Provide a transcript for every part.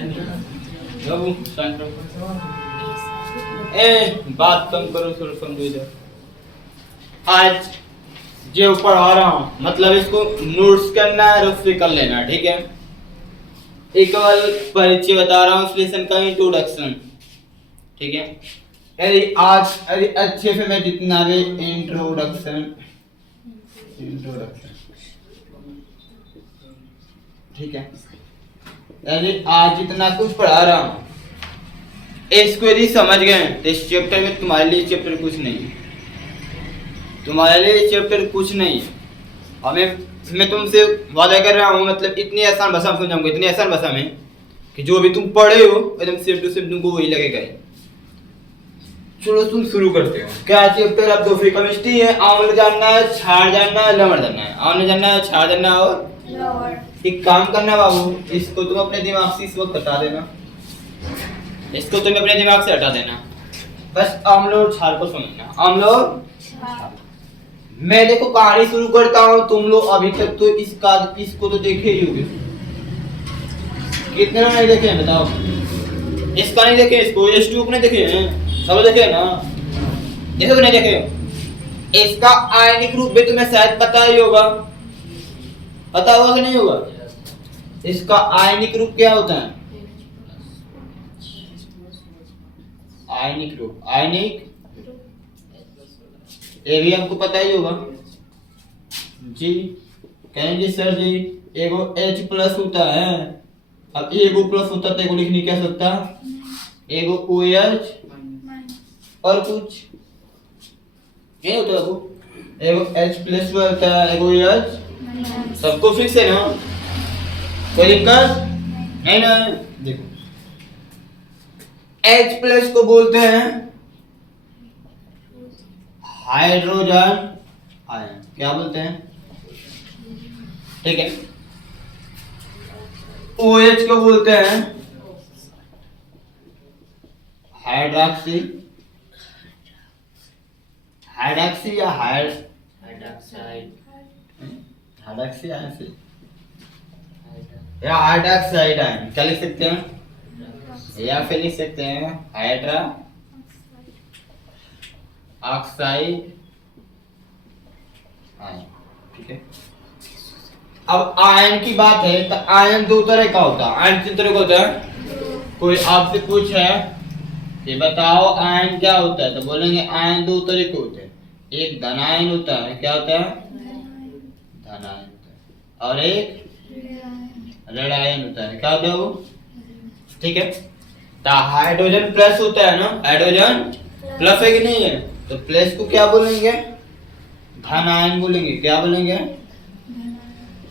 बाबू शांत रहो। ए बात कम करो, थोड़ा समझो इधर। आज जो पढ़ा रहा हूँ मतलब इसको नोट्स करना है और उससे कर लेना, ठीक है। एक बार परिचय बता रहा हूँ इस लेसन का, इंट्रोडक्शन, ठीक है। अरे अच्छे से मैं जितना भी इंट्रोडक्शन ठीक है। अरे आज जितना कुछ पढ़ा रहा हूँ इसको यदि समझ गए तो इस चैप्टर में तुम्हारे लिए चैप्टर कुछ नहीं है, तुम्हारे लिए चैप्टर कुछ नहीं है। और मैं तुमसे वादा कर रहा हूँ, मतलब इतनी आसान भाषा में समझाऊंगा, इतनी आसान भाषा में कि जो भी तुम पढ़े हो एकदम सेम टू सेम तुमको वही लगेगा। चलो तुम शुरू करते हो। क्या चैप्टर अब 2 केमिस्ट्री है। आम्ल जानना है, क्षार जानना है, लवण जानना है। आम्ल जानना है, क्षार जानना है और लवण। एक काम करना बाबू, इसको तुम अपने दिमाग से इस वक्त हटा देना, इसको तुम अपने दिमाग से हटा देना। बस आम्ल और क्षार को समझना, आम्ल और क्षार। मैं देखो कहानी शुरू करता हूँ। तुम लोग अभी तक तो इसको तो देखे ही होंगे। कितने नहीं देखे हैं बताओ? इसका नहीं देखे, इसको H2O नहीं देखे हैं, सब देखे ना? ये सब नहीं देखे। इसका आयनिक रूप भी तुम्हें शायद पता ही होगा, पता होगा कि नहीं होगा? इसका आयनिक रूप क्या होता है? आयनिक रूप, आयनिक ये भी हमको पता ही होगा जी। कहेंगे सर जी एगो H+ होता है। अब एगो प्लस होता तो एगो लिख नहीं क्या सकता, एगो OH और कुछ ये होता है वो, एगो H+ होता है, एगो OH। सबको फिक्स है ना, कोई दिक्कत नहीं ना? देखो H+ को बोलते हैं हाइड्रोजन आयन, क्या बोलते हैं? ठीक है। OH को बोलते हैं हाइड्रोक्सी, हाइड्रोक्सी या हाइड्रोक्साइड, हाइड्रोक्सी आयन से या हाइड्रोक्साइड आयन क्या लिख सकते हैं? या फिर लिख सकते हैं हाइड्रा ऑक्साइड आयन, ठीक है। अब आयन की बात है तो आयन 2 तरह का होता है। आयन कितने तरह का होता है? कोई आपसे पूछे ये बताओ आयन क्या होता है तो बोलेंगे आयन 2 तरह के होते हैं। एक धन आयन होता है, क्या होता है? धन आयन होता है। और एक ऋण आयन होता है, क्या होता है वो? ठीक है। तो हाइड्रोजन प्लस होता है ना, हाइड्रोजन प्लस है कि नहीं है? तो प्लस को क्या बोलेंगे? धन आयन बोलेंगे। क्या बोलेंगे?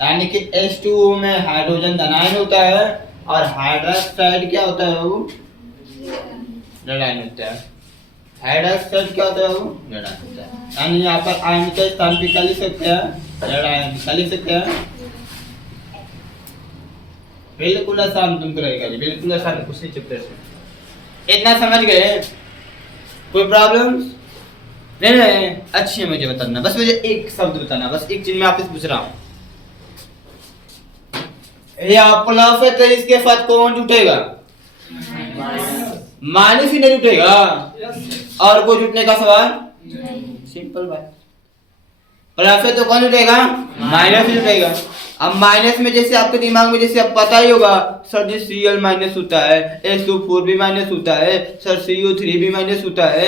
यानी कि H2O में हाइड्रोजन धन आयन होता है और हाइड्रोक्साइड क्या होता है? वो ऋण आयन होता है। हाइड्रोक्साइड क्या होता है? वो ऋण आयन होता है। यानी यहाँ पर आयन के स्थान पे क्या लिख सकते हैं? ऋण आयन। क्या लिख सकते हैं? बिल्कुल आसान तुमको लगेगा जी, बिल्कुल आसान, कुछ नहीं चैप्टर से। इतना समझ गए? कोई प्रॉब्लम नहीं? नहीं अच्छी है, मुझे बताना, बस मुझे एक शब्द बताना, बस एक चीज मैं आपसे पूछ रहा हूँ। या प्लस है तो इसके साथ कौन जुटेगा? माइनस ही नहीं जुटेगा। और कोई जुटने का सवाल? सिंपल बात। प्लस है तो कौन जुटेगा? माइनस ही जुटेगा। अब माइनस में जैसे आपके दिमाग में जैसे अब पता ही होगा सर जी Cl माइनस होता है, SO4 भी माइनस होता है, सर CO3 भी माइनस होता है।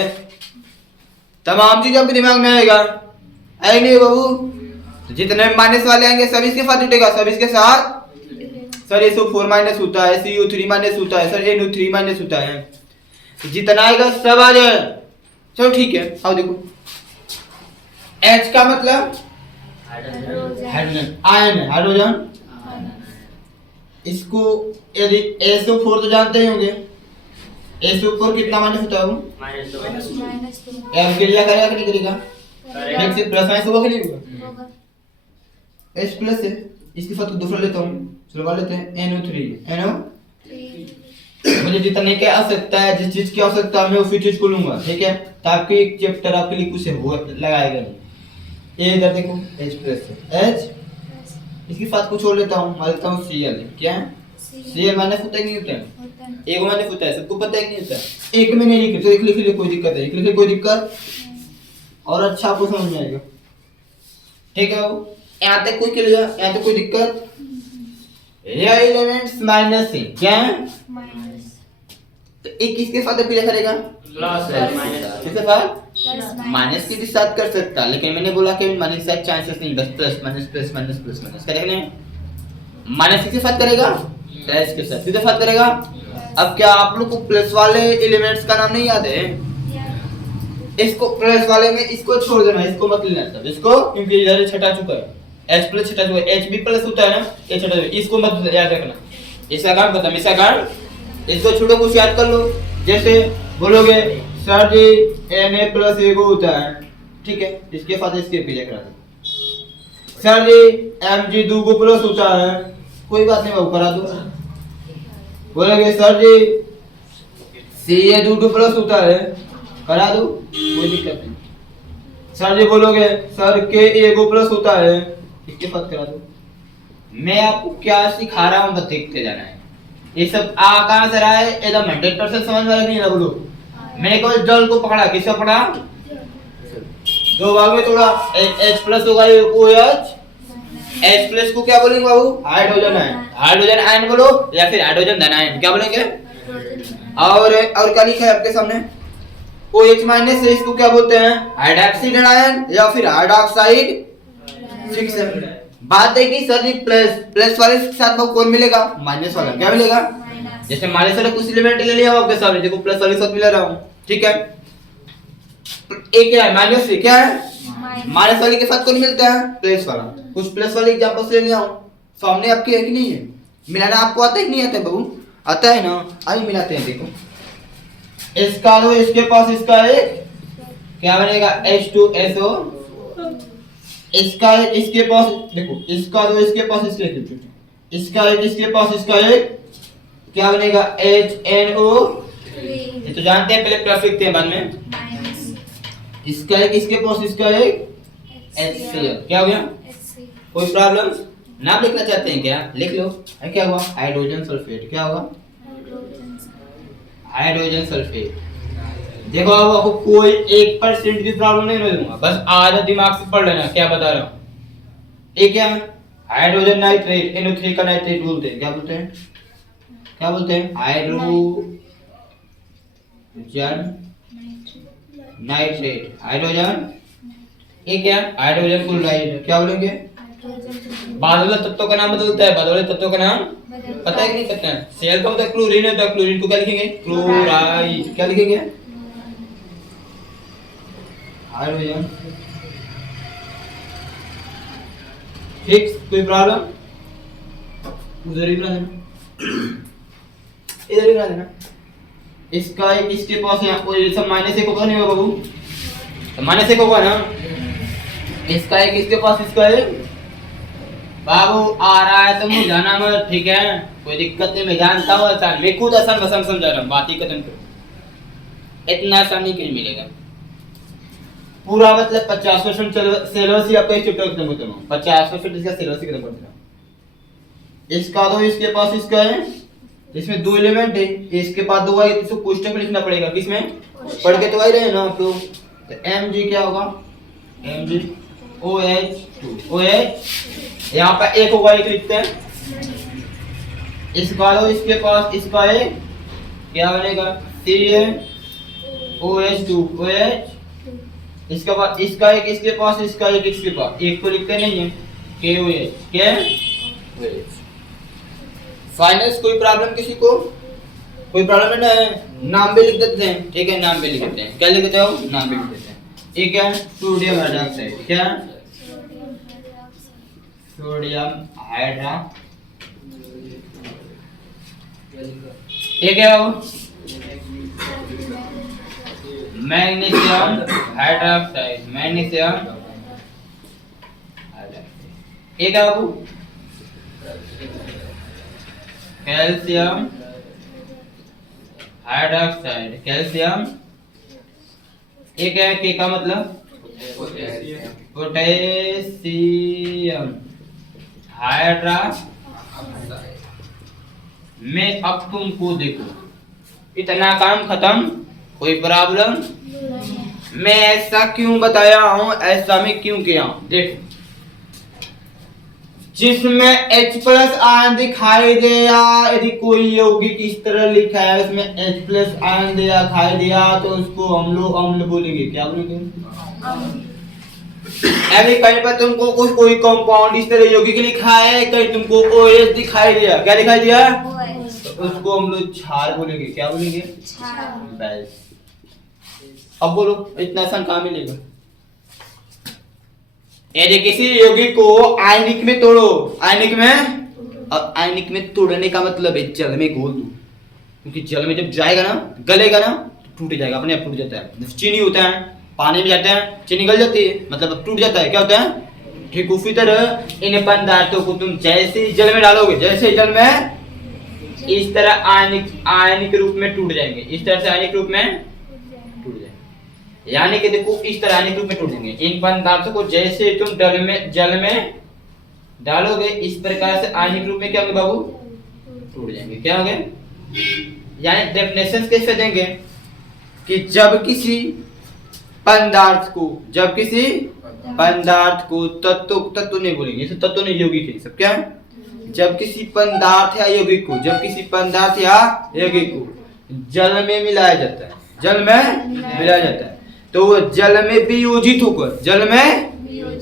तमाम चीज आपके दिमाग में आएगा, आएगा नहीं बाबू? जितने माइनस वाले आएंगे सब इसके साथ जुटेगा, सब इसके साथ। सर SO4 माइनस होता है, CO3 माइनस होता है, सर NO3 माइनस होता है, जितना आएगा सब आ जाए। चलो ठीक है, आओ देखो H का मतलब हाइड्रोजन आयन है, हाइड्रोजन। इसको यदि SO4 तो जानते ही होंगे, SO4 कितना माइनस होता है? वो -2। अब क्रिया करेगा कि नहीं करेगा? एक से प्लस माइनस होगा कि नहीं होगा? H+ है, इसके साथ दूसरा लेता हूँ, चलवा लेते हैं NO3। मुझे जितने की आवश्यकता है, जिस चीज की आवश्यकता है मैं उसी चीज को लूंगा, ठीक है, ताकि एक चैप्टर आपके लिए कुछ हो लगाएगा नहीं। ये इधर देखो H+ है, H इसके साथ कुछ और लेता हूँ, मान लेता हूँ Cl। क्या है? Cl माइनस होता है कि नहीं होता है? एक माइनस होता है, सबको पता है कि नहीं होता है? एक में नहीं लिखे तो एक लिख लीजिए, कोई दिक्कत है, एक लिखे कोई दिक्कत और अच्छा आपको समझ में आएगा। ठीक है, वो यहाँ तक कोई क्लियर, यहाँ तक कोई दिक्कत? ये एलिमेंट्स माइनस है, क्या है? माइनस। तो एक किसके साथ अप्लाई करेगा? Plus minus. किसके साथ? माइनस के भी साथ कर सकता, लेकिन मैंने बोला कि माइनस के साथ चांसेस नहीं, बस plus minus plus minus plus minus करेगा नहीं। माइनस किसके साथ करेगा? प्लस के साथ। किसके साथ करेगा? अब क्या आप लोग को प्लस वाले एलिमेंट्स का नाम नहीं याद है? इसको प्लस वाले में इसको छोड़ देना, इसको मत लेना सब, इसको, क्योंकि इधर छटा चुका है, H प्लस छटा चुका है, H भी प्लस होता है ना, ये छटा चुका है, इसको मत याद रखना। इसका काम खत्म, इसका काम, इसको छोड़ो, कुछ याद कर लो। जैसे बोलोगे सर जी Na प्लस एगो होता है, ठीक है, इसके साथ इसके पीछे करा दो। सर जी Mg दूगो प्लस होता है, कोई बात नहीं बाबू, करा दो। बोलोगे सर जी Ca दूगो प्लस होता है, करा दो, कोई दिक्कत नहीं। सर जी बोलोगे सर के एगो प्लस होता है, इसके साथ करा दो। मैं आपको क्या सिखा रहा हूँ बस देखते जाना है। ये सब कहां से रहा है? एकदम 100% समझ में नहीं बोलो। मैंने केवल जल को पकड़ा, किसको पकड़ा? दो भाग में तोड़ा, एक H प्लस होगा, एक OH। H प्लस को क्या बोलेंगे बाबू? Hydrogen ion. हाइड्रोजन आयन बोलो या फिर हाइड्रोजन धन आयन, क्या बोलेंगे? और क्या लिखा है आपके सामने? OH माइनस है, इसको क्या बोलते हैं? हाइड्रोक्साइड आयन या फिर हाइड्रोक्साइड 6। बात है कि सर जी प्लस वाले के साथ में कौन मिलेगा? माइनस वाला। क्या मिलेगा? जैसे माइनस वाले कुछ एलिमेंट ले लिया आपके सामने, देखो प्लस वाले के साथ मिला रहा हूं, ठीक है। एक क्या है? माइनस से क्या है? माइनस वाले के साथ कौन मिलता है? प्लस वाला। कुछ प्लस वाले एग्जांपल्स ले लिया हूं, सामने आपके है कि नहीं है? मिलाना आपको आता है कि नहीं आता है बाबू? आता है ना, आइए मिलाते हैं। देखो इसका लो, इसके पास इसका एक क्या बनेगा? H2SO। इसका एक इसके पास, देखो इसका दो, इसके पास इसके एक, इसका एक इसके पास इसका एक, क्या बनेगा? HNO। ये तो जानते हैं, पहले प्लस लिखते हैं बाद में। इसका एक इसके पास इसका एक HCl। क्या हो गया? कोई प्रॉब्लम? नाम लिखना चाहते हैं क्या? लिख लो। क्या हुआ? Hydrogen sulphate. क्या होगा? Hydrogen sulphate. देखो अब आपको कोई 1% की प्रॉब्लम नहीं होने दूंगा, बस आधा दिमाग से पढ़ लेना क्या बता रहा हूं। ये क्या है? हाइड्रोजन नाइट्रेट, NO3 का नाइट्रेट बोलते हैं। क्या बोलते हैं? क्या बोलते हैं? Hydrogen nitrate, hydrogen. ये क्या? Hydrogen chloride. क्या बोलेंगे? बाद वाले तत्वों का नाम बदलता है, बाद वाले तत्वों का नाम पता है कि नहीं पता है? Cl का मतलब क्लोरीन होता है, क्लोरीन को क्या लिखेंगे? क्लोराइड। क्या लिखेंगे? हाइड्रोजन। ठीक, कोई प्रॉब्लम? उधर ही बना देना, इधर ही बना देना। इसका एक इसके पास है, कोई सब माइनस एक होगा नहीं होगा बाबू? तो माइनस एक होगा ना। इसका एक इसके पास इसका एक, बाबू आ रहा है तो मुझे जाना मत, ठीक है, कोई दिक्कत नहीं, मैं जानता हूँ आसान, मैं खुद आसान भाषा में समझा रहा हूँ, बात ही खत्म करो। इतना आसान नहीं कहीं मिलेगा। पूरा मतलब 50% सिलेबस ही आपका इस चैप्टर खत्म होता है, 50% इसका सिलेबस ही खत्म कर देना। इसका दो, इसके पास इसका है, इसमें दो एलिमेंट है, इसके पास दो है, इसको कोष्टक में लिखना पड़ेगा, किसमें? पढ़ के तो आ ही रहे हैं ना आप लोग। तो Mg क्या होगा? Mg OH2 OH, यहाँ पर एक होगा, एक लिखते हैं। इसका दो, इसके पास इसका एक, क्या बनेगा? CaOH2 OH। इसके बाद इसका एक इसके पास इसका एक इसके पास, एक तो लिखते नहीं है, KOH। क्या? फाइनल्स। कोई प्रॉब्लम किसी को? कोई प्रॉब्लम नहीं है? नाम भी लिख देते हैं, ठीक है, नाम भी लिख देते हैं। क्या लिखते हो? नाम भी लिख देते हैं। ये क्या है? Sodium hydroxide. क्या? Sodium hydra. ये क्या हो? Magnesium hydroxide, magnesium hydroxide. ये क्या हो? Calcium hydroxide, calcium. ये क्या है? के का मतलब पोटेशियम। हाइड्रोक्साइड मैं अब तुमको देखूं, इतना काम खत्म, कोई प्रॉब्लम। मैं ऐसा क्यों बताया हूं, ऐसा मैं क्यों किया हूं, देखो जिसमें H प्लस आयन दिखाई दिया, यदि कोई यौगिक इस तरह लिखा है उसमें H प्लस आयन दिखाई दिया तो उसको हम लोग अम्ल बोलेंगे, क्या बोलेंगे? अभी कहीं पर तुमको कोई कंपाउंड इस तरह यौगिक लिखा है, कहीं तुमको OH दिखाई दिया, क्या दिखाई दिया? तो उसको हम लोग क्षार बोलेंगे, क्या बोलेंगे? बस अब बोलो इतना आसान काम मिलेगा। यदि किसी यौगिक को आयनिक में तोड़ो, आयनिक में, अब आयनिक में तोड़ने का मतलब है जल में घोल दो, क्योंकि जल में जब जाएगा ना, गलेगा ना तो टूट जाएगा, अपने आप टूट जाता है। चीनी होता है, पानी में जाता है, चीनी गल जाती है, मतलब टूट जाता है, क्या होता है? ठीक उसी तरह इन पदार्थों को तुम जैसे ही जल में डालोगे, जैसे ही जल में इस तरह आयनिक रूप में टूट जाएंगे, इस तरह से आयनिक रूप में टूट जाएंगे, यानी कि देखो इस तरह आयनिक रूप में टूट जाएंगे। इन पदार्थों को जैसे तुम जल में डालोगे इस प्रकार से आयनिक रूप में क्या होंगे बाबू? टूट जाएंगे, क्या होंगे? यानी डेफिनेशन कैसे देंगे कि जब किसी पदार्थ को तत्व नहीं बोलेंगे, इसे तत्व नहीं, यौगिक है सब, क्या? जब किसी पदार्थ या यौगिक को जल में मिलाया जाता है, जल में मिलाया जाता है तो वो जल में वियोजित होकर, जल में,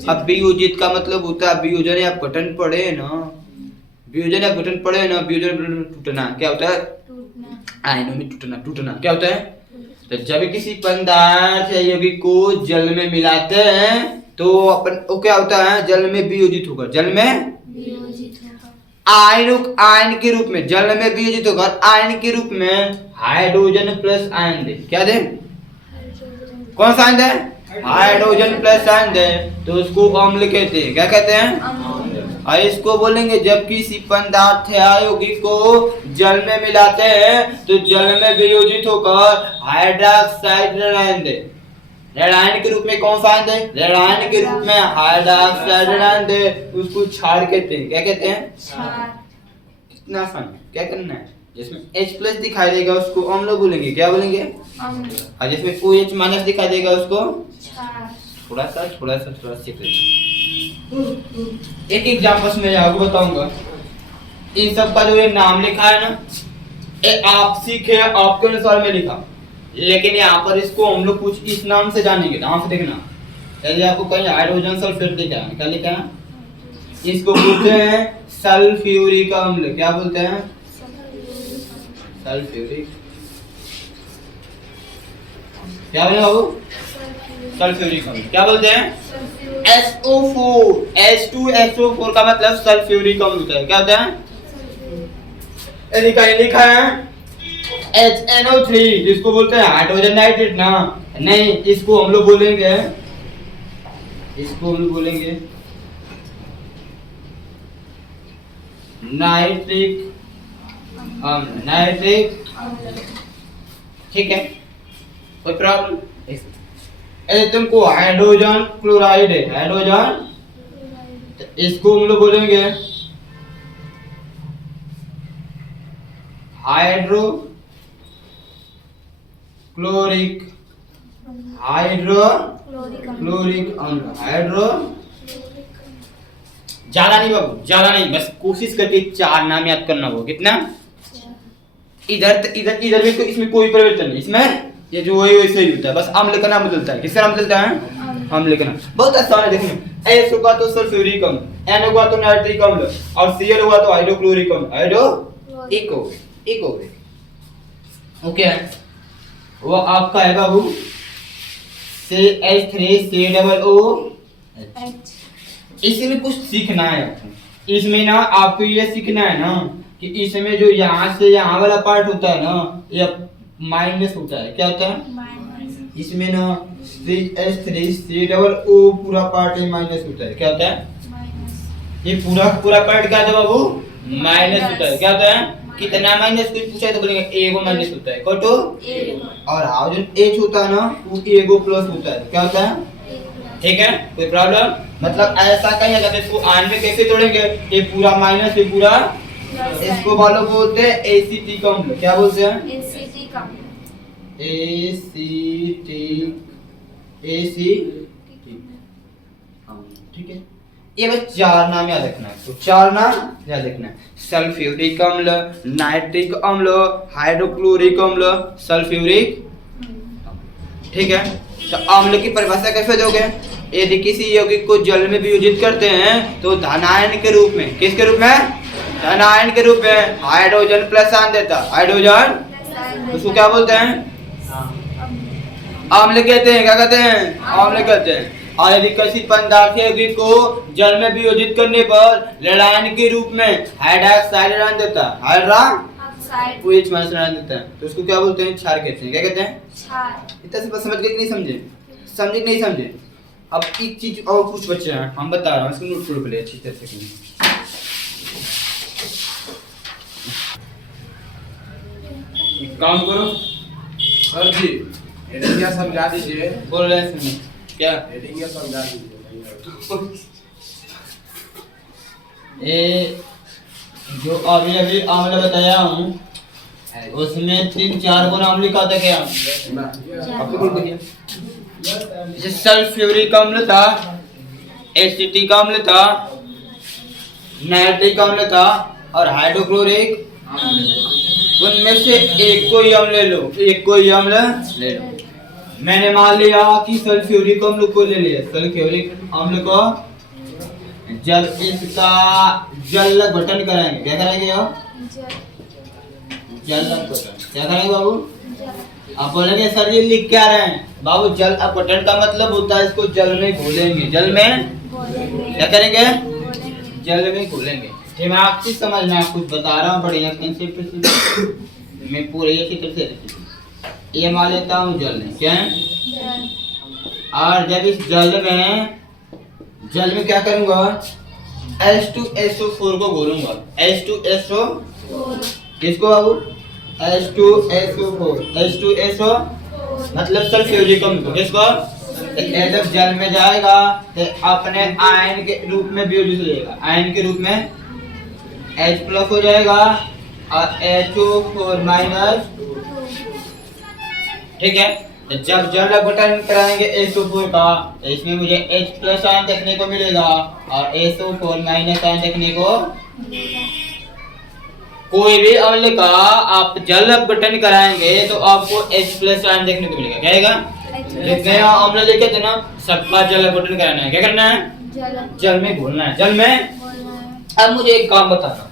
अब वियोजित का मतलब होता है वियोजन या पठन पढ़े ना, वियोजन या पठन पढ़े ना, वियोजन टूटना, क्या होता है? आयनों में टूटना क्या होता है? तो जब किसी पदार्थ या यौगिक को जल में मिलाते हैं तो अपन वो क्या होता है? जल में वियोजित होकर, जल में आयन के रूप में, जल में वियोजित होकर आयन के रूप में हाइड्रोजन प्लस आयन दे, क्या दे? कौन सा आयन दे? हाइड्रोजन प्लस आयन दे, तो उसको अम्ल कहते हैं, क्या कहते हैं? और इसको बोलेंगे जब किसी पदार्थ या यौगिक को जल में मिलाते हैं तो जल में वियोजित होकर हाइड्रोक्साइड ऋण आयन दे, ऋण आयन के रूप में कौन सा आयन दे? ऋण आयन के रूप में हाइड्रोक्साइड ऋण आयन दे, उसको क्षार कहते हैं, क्या कहते हैं? कितना आसान, क्या करना है? जिसमें H प्लस दिखाई देगा उसको अम्ल बोलेंगे, क्या बोलेंगे? और जिसमें OH माइनस दिखाई देगा उसको थोड़ा सा सीख लेना। एक एग्जांपल में आपको बताऊंगा, इन सब का जो ये नाम लिखा है ना, ये आप सीखे आपके अनुसार में लिखा, लेकिन यहाँ पर इसको हम लोग कुछ इस नाम से जानेंगे, नाम से देखना। यदि आपको कहीं हाइड्रोजन सल्फेट दिखा है, क्या लिखा है? इसको बोलते हैं सल्फ्यूरिक अम्ल, क्या बोलते हैं? सल्फ्यूरिक, क्या बोले बाबू? सल्फ्यूरिक अम्ल, क्या बोलते हैं? SO4, H2SO4 का मतलब सल्फ्यूरिक अम्ल होता है, क्या होता है? यदि कहीं लिखा है HNO3, इसको बोलते हैं हाइड्रोजन नाइट्रेट ना, नहीं, इसको हम लोग बोलेंगे नाइट्रिक अम्ल, नाइट्रिक, ठीक है, कोई प्रॉब्लम? यदि तुमको हाइड्रोजन क्लोराइड है, हाइड्रोजन, तो इसको हम लोग बोलेंगे हाइड्रो क्लोरिक अम्ल, हाइड्रो, ज्यादा नहीं बाबू, ज्यादा नहीं, बस कोशिश करके 4 नाम याद करना होगा, कितना? इधर भी इसमें कोई परिवर्तन नहीं, इसमें ये जो वही वैसे ही होता है, बस अम्ल का नाम बदलता है, किसका नाम बदलता है? अम्ल का नाम, बहुत आसान है देखने। एस होगा तो सल्फ्यूरिक अम्ल, एन होगा तो नाइट्रिक अम्ल, और Cl होगा तो हाइड्रोक्लोरिक अम्ल, ओके, वो आपका है बाबू CH3COOH। इसमें कुछ सीखना है आपको, इसमें ना आपको ये सीखना है ना कि इसमें जो यहाँ से यहाँ वाला पार्ट होता है ना, ये माइनस होता है, क्या होता है? इसमें ना CH3COO पूरा पार्ट ये माइनस होता है, क्या होता है? ये पूरा पार्ट क्या होता है बाबू? माइनस होता है, क्या होता है? कितना माइनस? कुछ पूछा है तो बोलेंगे एगो माइनस होता है, कोटो, और हाइड्रोजन H होता है ना, वो एगो प्लस होता है, क्या होता है? ठीक है, कोई प्रॉब्लम? मतलब ऐसा कहीं अगर इसको आयन में कैसे तोड़ेंगे, ये पूरा माइनस, ये पूरा इसको वालों बोलते हैं एसिटिक अम्ल। क्या बोलते हैं? एसिटिक अम्ल। ठीक है, ये बस 4 नाम याद रखना है। तो 4 नाम याद रखना है, सल्फ्यूरिक अम्ल, नाइट्रिक अम्ल, हाइड्रोक्लोरिक अम्ल, सल्फ्यूरिक। ठीक है, तो अम्ल की परिभाषा कैसे दोगे? यदि किसी यौगिक को जल में वियोजित करते हैं तो धनायन के रूप में, किसके रूप में? धनायन के रूप में हाइड्रोजन प्लस आयन देता। हाइड्रोजन, उसको क्या बोलते हैं? अम्ल कहते हैं। क्या कहते हैं? अम्ल कहते हैं। और यदि किसी पदार्थ यौगिक को जल में वियोजित करने पर लड़ायन के रूप में हाइड्रोक्साइड आयन देता, हाइड्रोक्साइड देता है, तो उसको क्या बोलते हैं? क्षार कहते हैं। क्या कहते हैं? क्षार। इतना से समझ गए कि नहीं समझे? समझे कि नहीं समझे? अब एक चीज और कुछ बच्चे हैं, हम बता रहा हूँ, इसको नोट करो पहले अच्छी तरह से। एक काम करो सर जी, एरिया समझा दीजिए। बोल रहे हैं क्या? एरिया समझा दीजिए। ये जो अभी अभी अम्ल बताया हूँ उसमें 3-4 गुना अम्ल लिखा था। क्या आपको बोल दिया? जैसे सल्फ्यूरिक अम्ल था, एसिटिक अम्ल था, नाइट्रिक अम्ल था और हाइड्रोक्लोरिक। उनमें से एक कोई अम्ल ले लो, एक कोई अम्ल ले लो। मैंने मान लिया कि सल्फ्यूरिक अम्ल को ले लिया। सल्फ्यूरिक अम्ल को जब इसका जल अपघटन कराएंगे, क्या कराएंगे आप? जल अपघटन। क्या करेंगे बाबू? आप बोलेंगे सर ये लिख क्या रहे हैं? बाबू जल अपघटन का मतलब होता है इसको जल में घोलेंगे। जल में क्या करेंगे? जल में घोलेंगे। दिमाग से समझना, आप कुछ बता रहा हूँ बढ़िया कंसेप्ट से, मैं पूरे अच्छी तरह से ये मान लेता हूँ जल में। क्या है? और जब इस जल में क्या करूंगा? H2SO4 को घोलूंगा। H2SO, किसको बाबू? H2SO4। H2SO मतलब सल्फ्यूरिक अम्ल। किसको? जब जल में जाएगा तो अपने आयन के रूप में वियोजित हो जाएगा। आयन के रूप में H प्लस हो जाएगा और HO4 माइनस। ठीक है, तो जब जल अपघटन कराएंगे SO4 का, इसमें मुझे H प्लस आयन देखने को मिलेगा और SO4 माइनस आयन देखने को। कोई भी अम्ल का आप जल अपघटन कराएंगे तो आपको H प्लस आयन देखने को मिलेगा। क्या आएगा? जितने अम्ल लिखे थे ना, सबका जल अपघटन कराना है। क्या करना है? जल में घोलना है। जल में। अब मुझे एक काम बताना,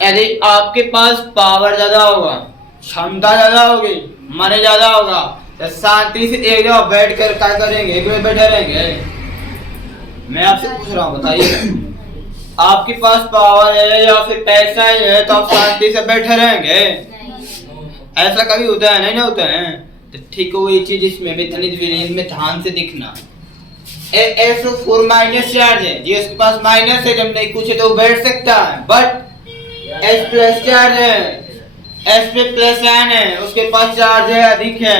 यदि आपके पास पावर ज्यादा होगा, क्षमता ज्यादा होगी, मन ज्यादा होगा, तो शांति से एक जगह बैठ कर क्या करेंगे? एक जगह बैठे रहेंगे। मैं आपसे पूछ रहा हूँ, बताइए आपके पास पावर है या फिर पैसा है तो आप शांति से बैठे रहेंगे? ऐसा कभी होता है? नहीं ना होता है। तो ठीक है, वही चीज इसमें भी में ध्यान से दिखना। SO4 माइनस चार्ज है जी, उसके पास माइनस है, जब नहीं पूछे तो वो बैठ सकता है। बट H प्लस चार्ज है, H पे प्लस आयन है, उसके पास चार्ज है, अधिक है,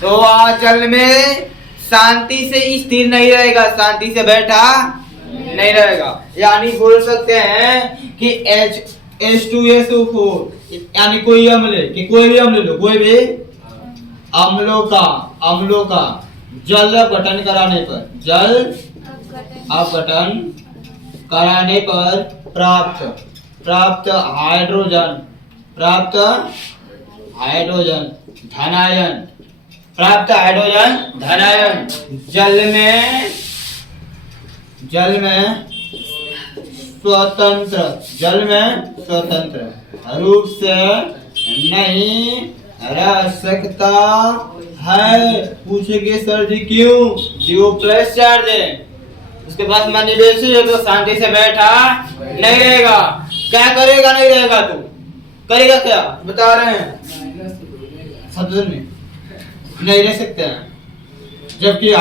तो वह जल में शांति से स्थिर नहीं रहेगा, शांति से बैठा नहीं रहेगा। यानी बोल सकते हैं कि H2SO4 यानी कोई अम्ल, कि कोई भी अम्ल लो, कोई भी अम्लों का जल अपघटन कराने पर, जल अपघटन कराने पर प्राप्त हाइड्रोजन धनायन जल में स्वतंत्र रूप से नहीं रह सकता है। पूछेंगे सर जी क्यों? जी वो प्लस चार्ज है, उसके पास मनिवेशी है, तो शांति से बैठा नहीं रहेगा। क्या करेगा? नहीं रहेगा। तू करेगा क्या? बता रहे हैं, समझ में नहीं रह सकते हैं। जबकि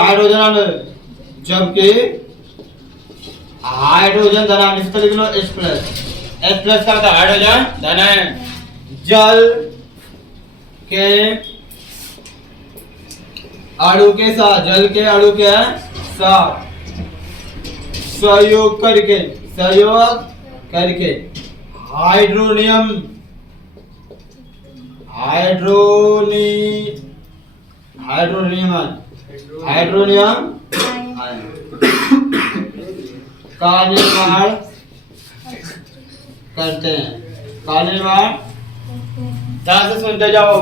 हाइड्रोजन धनायन, इसको लिख लो H प्लस का होता है हाइड्रोजन धनायन। जल के अणु के साथ सहयोग करके हाइड्रोनियम हाइड्रोनी हाइड्रोनियम हाइड्रोनियम का निर्माण करते हैं। का निर्माण ध्यान से सुनते जाओ।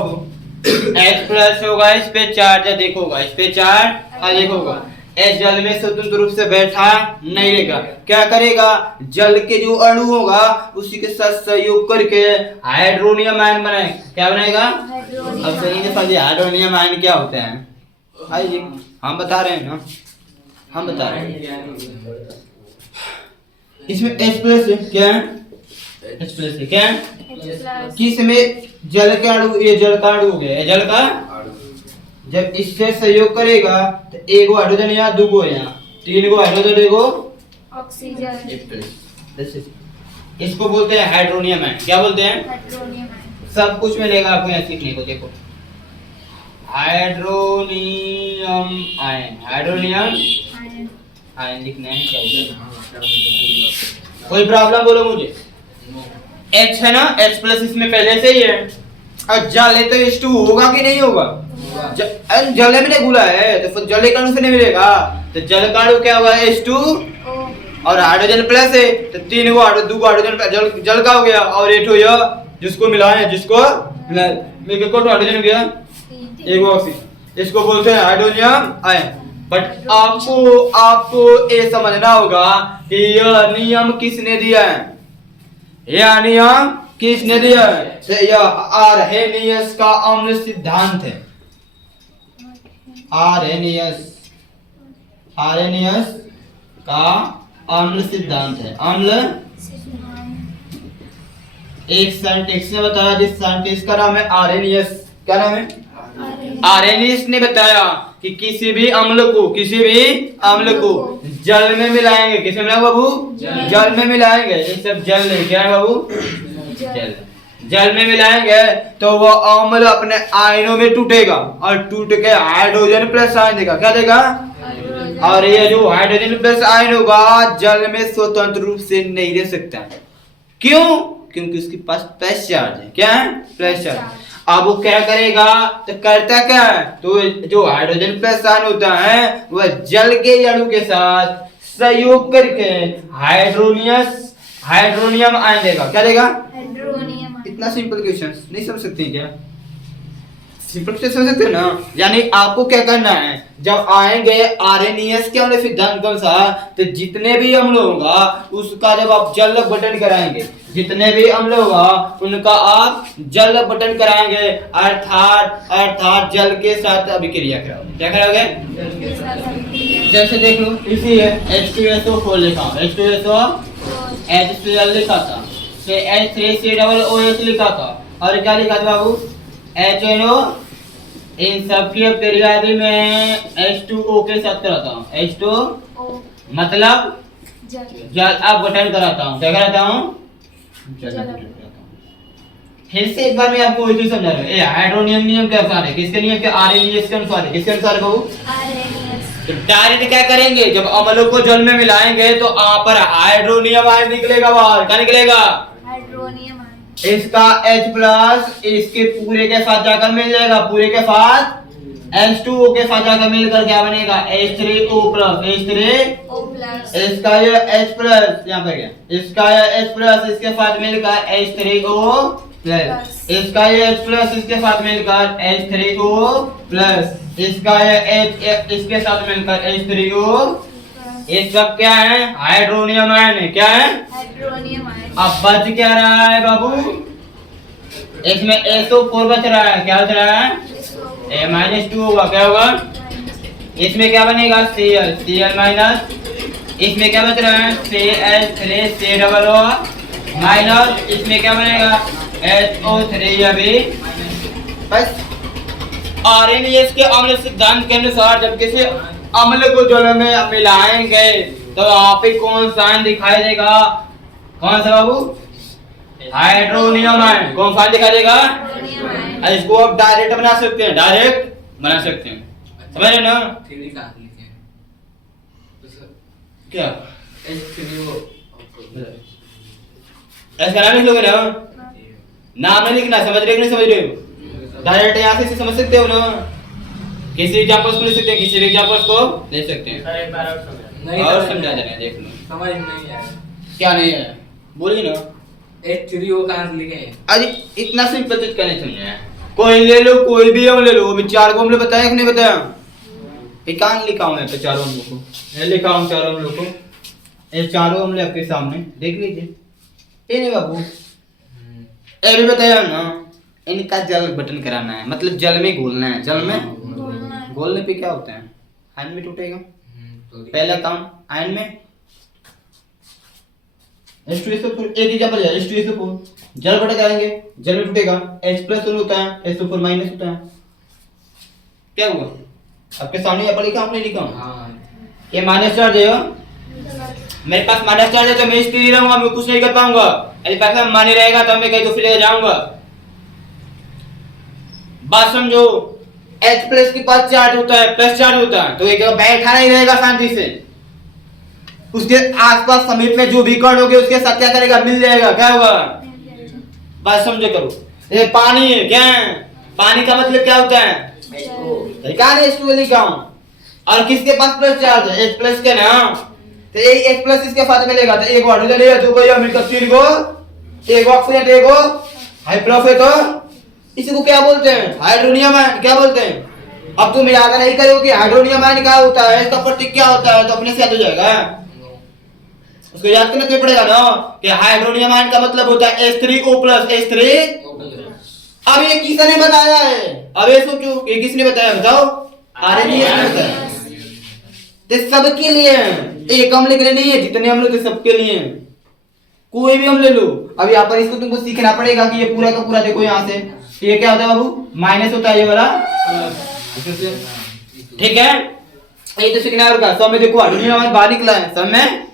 H प्लस होगा, इस पे चार्ज अधिक होगा, इस पे चार्ज अधिक होगा। H जल में स्वतंत्र रूप से बैठा नहीं रहेगा, क्या करेगा, जल के जो अणु होगा उसी के साथ सहयोग करके हाइड्रोनियम आयन बनाएगा। क्या बनाएगा? अब सुनिए समझिए हाइड्रोनियम आयन क्या होता है। आइए हम बता रहे हैं ना, हम बता रहे हैं। इसमें H प्लस है, क्या है? H प्लस है, क्या है? किस में जल का अणु, ये जल का अणु हो गया, जल का जब इससे सहयोग करेगा तो एक हाइड्रोजन यहाँ, दो गो यहाँ, तीन गो हाइड्रोजन, एक ऑक्सीजन। इसको बोलते हैं हाइड्रोनियम आयन। क्या बोलते हैं? Hydronium ion. सब कुछ मिलेगा आपको यहाँ सीखने को। देखो हाइड्रोनियम आयन, हाइड्रोनियम आयन लिखना है। क्या कोई प्रॉब्लम बोलो मुझे। H है ना, H प्लस इसमें पहले से ही है। और जल है तो H2 होगा कि नहीं होगा? जल में नहीं घुला है तो फिर जल के अणु से नहीं मिलेगा। तो जल का अणु क्या होगा? H2 और हाइड्रोजन प्लस है तो तीन गो दो हाइड्रोजन जल का हो गया, और एक यह जिसको मिलाया, जिसको मिलके को हाइड्रोजन हो गया, एक ऑक्सीजन। इसको बोलते हैं हाइड्रोनियम आयन। बट आपको ये समझना होगा कि यह नियम किसने दिया है, यह नियम किसने दिया है? यह आर्हेनियस का अम्ल सिद्धांत है। आर्हेनियस का अम्ल सिद्धांत है। अम्ल एक साइंटिस्ट ने बताया, जिस साइंटिस्ट का नाम है आर्हेनियस। क्या नाम है? आर्हेनियस ने बताया कि किसी भी अम्ल को जल में मिलाएंगे। किसे मिलाएंगे बाबू? जल में मिलाएंगे। ये सब जल नहीं, क्या है बाबू? जल में मिलाएंगे तो वो अम्ल अपने आयनों में टूटेगा और टूट के हाइड्रोजन प्लस आयन देगा। क्या देगा? और ये जो हाइड्रोजन प्लस आयन होगा जल में स्वतंत्र रूप से नहीं रह सकता। क्यों? क्योंकि उसके पास प्लस चार्ज है। क्या है? Plus charge. अब वो क्या करेगा, तो करता क्या है, तो जो हाइड्रोजन प्लस आयन होता है वह जल के अणु के साथ सहयोग करके हाइड्रोनियम आयन देगा। क्या देगा? हाइड्रोनियम। इतना सिंपल क्वेश्चन नहीं समझ सकते क्या? सिंपल क्वेश्चन समझ सकते हो ना। यानी आपको क्या करना है, जब आएंगे आर्हेनियस के अम्ल सिद्धांत के अनुसार, तो जितने भी अम्ल होगा उसका जब आप जल बटन कराएंगे, जितने भी अम्ल होगा उनका आप जल बटन कराएंगे, अर्थात जल के साथ अभिक्रिया कराओगे। क्या कराओगे? जैसे देख लो, इसी है H2SO4 लिखा, H2SO लिखा था, से H3COOH लिखा था, और क्या लिखा था बाबू? HNO। इन सब की क्रियादि में H2O के साथ कराता हूँ। H2O मतलब जल। अब बटन कराता हूँ। क्या कराता हूँ? जल बटन कराता हूँ। फिर से एक बार मैं आपको वही समझा रहा हूँ। ये हाइड्रोनियम नियम के अनुसार है। किसके नियम के? आर्हेनियस के अनुसार है। किसके अनुसार है बाबू? आर्हेनियस। तो डायरेक्ट क्या करेंगे, जब अम्लों को जल में मिलाएंगे तो यहाँ पर हाइड्रोनियम आयन निकलेगा बाहर। क्या निकलेगा? हाइड्रोनियम। इसका H प्लस इसके पूरे के साथ जाकर मिल जाएगा, पूरे के साथ H2O के साथ जाकर मिलकर क्या बनेगा? H3O plus, H3O plus. इसका ये H प्लस यहाँ पे गया, इसका ये H प्लस इसके साथ मिलकर H3O प्लस, इसका ये H प्लस इसके साथ मिलकर H3O प्लस, इसका ये H इसके साथ मिलकर H3O। ये सब क्या है? हाइड्रोनियम आयन है। क्या है? Hydronium ion. अब बच क्या रहा है बाबू? इसमें SO4 बच रहा है। क्या बच रहा है? A-2 होगा। क्या होगा? इसमें क्या बनेगा? Cl minus. इसमें क्या बच रहा है? CH3COO minus. इसमें क्या बनेगा? HO3 अभी बस। आर्हेनियस के अम्ल सिद्धांत के अनुसार जब किसी अम्ल को जल में मिलाएंगे तो वहां पे कौन सा आयन दिखाई देगा? कौन सा बाबू? Hydronium ion. कौन सा दिखाई देगा? इसको आप डायरेक्ट बना सकते हैं, डायरेक्ट बना सकते हैं। समझ रहे ना? क्या? ऐसा नाम लिख लोगे ना, नाम नहीं लिखना, समझ रहे हो कि नहीं समझ रहे हो? डायरेक्ट यहाँ से समझ सकते हो ना, किसी एग्जांपल्स को ले सकते हैं, किसी भी एग्जांपल्स को ले सकते हैं। सर एक बार और समझा। नहीं और समझ समझा में देना, देख लो समझ नहीं आया। क्या नहीं है, बोलिए ना। H3 वो कहाँ से लिखे हैं? अरे इतना सिंपल चीज कहने समझे हैं, कोई ले लो, कोई भी हम ले लो। अभी 4 को हमने बताया कि नहीं बताया? ये कहाँ लिखा हूँ मैं पे चारों हम लोग को, ये लिखा हूँ चारों हम लोग को, ये चारों हमले आपके सामने देख लीजिए। ये नहीं बाबू, ये भी बताया ना, इनका जल बटन कराना है, मतलब जल में घोलना है। जल में घोलने पे क्या होता है, आयन में टूटेगा। पहला काम आयन में H2SO4, एक एग्जांपल है H2SO4, जल बटन कराएंगे, जल में टूटेगा, H+ होता है, SO4- होता है। क्या हुआ आपके सामने यहाँ पर लिखा, आपने लिखा ये माइनस चार्ज है। मेरे पास माइनस चार्ज है तो मैं स्थिर रहूंगा, मैं कुछ नहीं कर पाऊंगा। यदि पास में मानी रहेगा तो मैं कहीं दूसरी जगह जाऊंगा। बात समझो, H+ के पास चार्ज होता है, प्लस चार्ज होता है, तो एक जगह बैठा नहीं रहेगा शांति से, उसके आसपास समीप में जो भी कण होंगे उसके साथ क्या करेगा, मिल जाएगा। क्या होगा, बात समझो करो। ये पानी है, क्या है? पानी का मतलब क्या होता है, H2 लिखा हूं, और किसके पास प्लस चार्ज है, H+ के ना, तो ये H+ इसके साथ मिलेगा, तो एक हाइड्रोजन है जो कोई मिलकर 3 को, एक ऑक्सीजन है, एक हाइड्रोजन है, तो इसी को क्या बोलते हैं, हाइड्रोनियम आयन। क्या बोलते हैं? अब तुम याद नहीं करो कि हाइड्रोनियम आयन क्या होता है, इसका प्रतीक क्या होता है, तो अपने से याद हो जाएगा। उसको याद करना तो पड़ेगा ना कि हाइड्रोनियम आयन का मतलब होता है H3O+, H3। अब ये किसने बताया है, अब ये सोचो ये किसने बताया, बताओ। आरएनएस ने बताया। तो सबके लिए है, एक अम्ल के लिए नहीं है, जितने अम्ल थे सबके लिए। कोई भी अम्ल ले लो। अब यहाँ पर इसको तुमको सीखना पड़ेगा कि ये पूरा का पूरा देखो, यहाँ से ये क्या होता है बाबू, माइनस होता है ये वाला, ठीक है। ये तो सीखना होगा। सब में देखो हाइड्रोजन आयन बाहर निकला है सब में।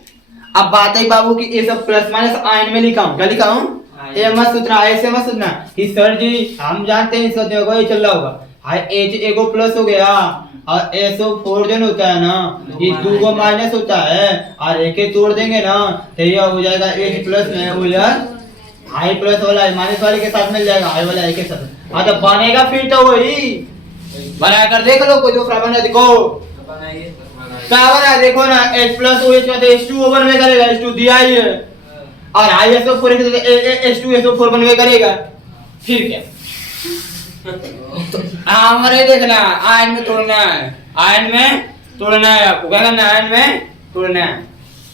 अब बात है बाबू की ये सब प्लस माइनस आयन में लिखा हूँ, क्या लिखा हूँ, ये मत सोचना, ऐसे मत सोचना कि सर जी हम जानते हैं इसका देखो ये चल रहा होगा, हाय H एगो प्लस हो गया और SO4 जन होता है ना, ये 2 को माइनस होता है और एक ही तोड़ देंगे ना तो ये हो जाएगा H+ में हो जाएगा हाई प्लस वाला माइनस वाले के साथ मिल जाएगा हाई वाला एक के साथ। हाँ तो बनेगा फिर तो वही बना कर देख लो, कोई दूसरा बना देखो क्या बना देखो ना, H+ OH में तो H2O बनवे करेगा, H2 दिया ही है, और ISO4 H2SO4 बनवे करेगा, फिर क्या। हमारे देखना आयन में तोड़ना है, आयन में तोड़ना है, आपको क्या करना है, आयन में तोड़ना है।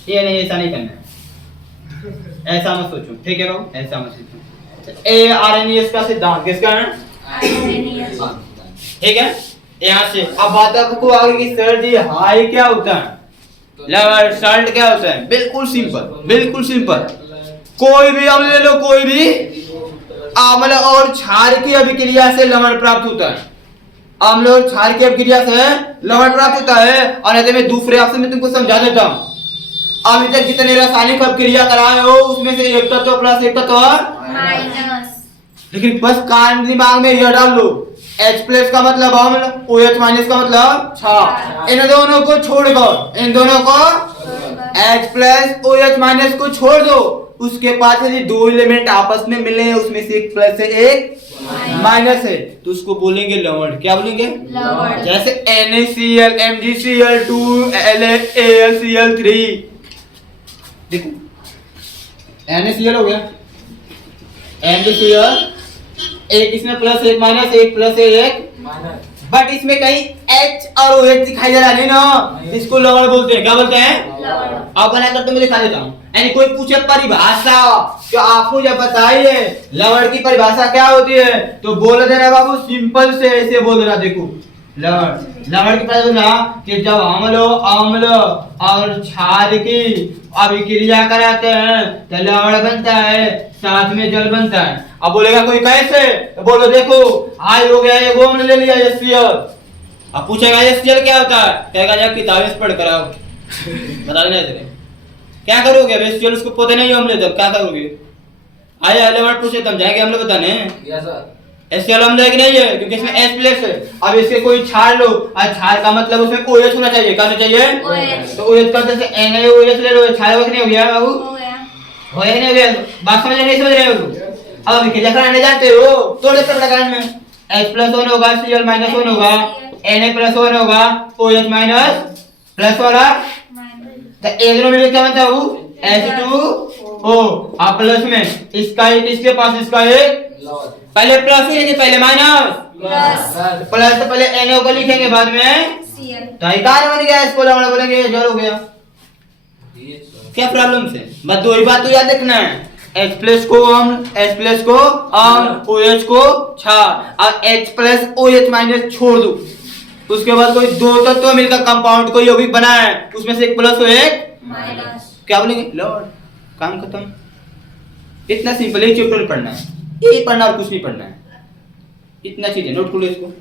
ये नहीं, ऐसा नहीं करना है, ऐसा मत सोचो, ठीक है बाबू, ऐसा मत सोचो। ARNES का सिद्धांत किसका है, ठीक है। यहाँ से अब बात आपको आगे की सर जी हाई क्या होता है, लवण सॉल्ट क्या होता है, बिल्कुल सिंपल, बिल्कुल सिंपल। कोई भी अम्ल ले लो, कोई भी अम्ल और क्षार की अभिक्रिया से लवण प्राप्त होता है, अम्ल और क्षार की अभिक्रिया से लवण प्राप्त होता है। और यदि मैं दूसरे ऑप्शन में तुमको समझा देता हूँ, अभी तक जितने रासायनिक अभिक्रिया कराए हो उसमें से एक तत्व प्लस एक तत्व माइनस, लेकिन बस कान दिमाग में यह डाल लो, H+ का मतलब अम्ल, OH- का मतलब क्षार। इन दोनों को छोड़कर, इन दोनों को H+ OH- को छोड़ दो, उसके पास यदि 2 एलिमेंट आपस में मिले उसमें से एक प्लस है एक माइनस है तो उसको बोलेंगे लवण। क्या बोलेंगे, लवण। जैसे NaCl, MgCl2, AlCl3, देखो NaCl हो गया, MgCl एक इसमें प्लस एक माइनस, एक प्लस एक माइनस, बट इसमें कहीं H और OH दिखाई दे रहा है ना, इसको लवण बोलते हैं। क्या बोलते हैं, लवण। अब बना कर तुम्हें दिखा देता हूँ। यानी कोई पूछे परिभाषा तो आपको जब बताइए लवण की परिभाषा क्या होती है तो बोल देना बाबू, सिंपल से ऐसे बोल देना। देखो लवण, लवण की परिभाषा कि जब अम्ल और क्षार की अभिक्रिया कराते हैं तो लवण बनता है, साथ में जल बनता है। अब बोलेगा कोई कैसे, तो बोलो देखो हाई हो गया, ये अम्ल ले लिया HCl, अब पूछेगा HCl क्या होता है, कहेगा जब किताबें पढ़ कर आओ बता देना तेरे क्या करोगे। अब HCl उसको पता नहीं अम्ल तब क्या करोगे, आया अगले बार पूछे तब जाएंगे अम्ल बताने। HCl अम्ल है कि नहीं है, क्योंकि इसमें H+ है। अब इसके कोई क्षार लो, और क्षार का मतलब उसमें OH होना चाहिए, क्या होना चाहिए, OH। तो OH का जैसे NaOH ले लो, क्षार नहीं हो गया बाबू, हो या नहीं हो गया? बात समझ रहे नहीं समझ रहे हो? अब अभी क्या कराने जानते हो? थोड़े से लगाने में H प्लस 1 होगा, Cl माइनस 1 होगा, Na प्लस 1 होगा, OH माइनस प्लस वाला तो एक दोनों मिलकर क्या बनता है वो? H2O। अब प्लस में इसका एक इसके पास इसका एक पहले प्लस है कि पहले माइनस? प्लस तो पहले NO को लिखेंगे बाद में तो इकान बन गया, इसको लंबड़ा बोलेंगे जोड़ हो गया। क्या प्रॉब्लम से? बस दो ही बात तो याद रखना है, H प्लस को OH को छाड़ और H प्लस OH माइनस छोड़ दो। उसके बाद कोई दो तत्व मिलकर कंपाउंड को यौगिक बना है, उसमें से एक प्लस और एक माइनस, क्या बोलेंगे? लॉर्ड, काम खत्म। इतना सिंपल है, चैप्टर पढ़ना है, यही पढ़ना और कुछ नहीं पढ़ना है। इतना चीज है, नोट कर लो इसको।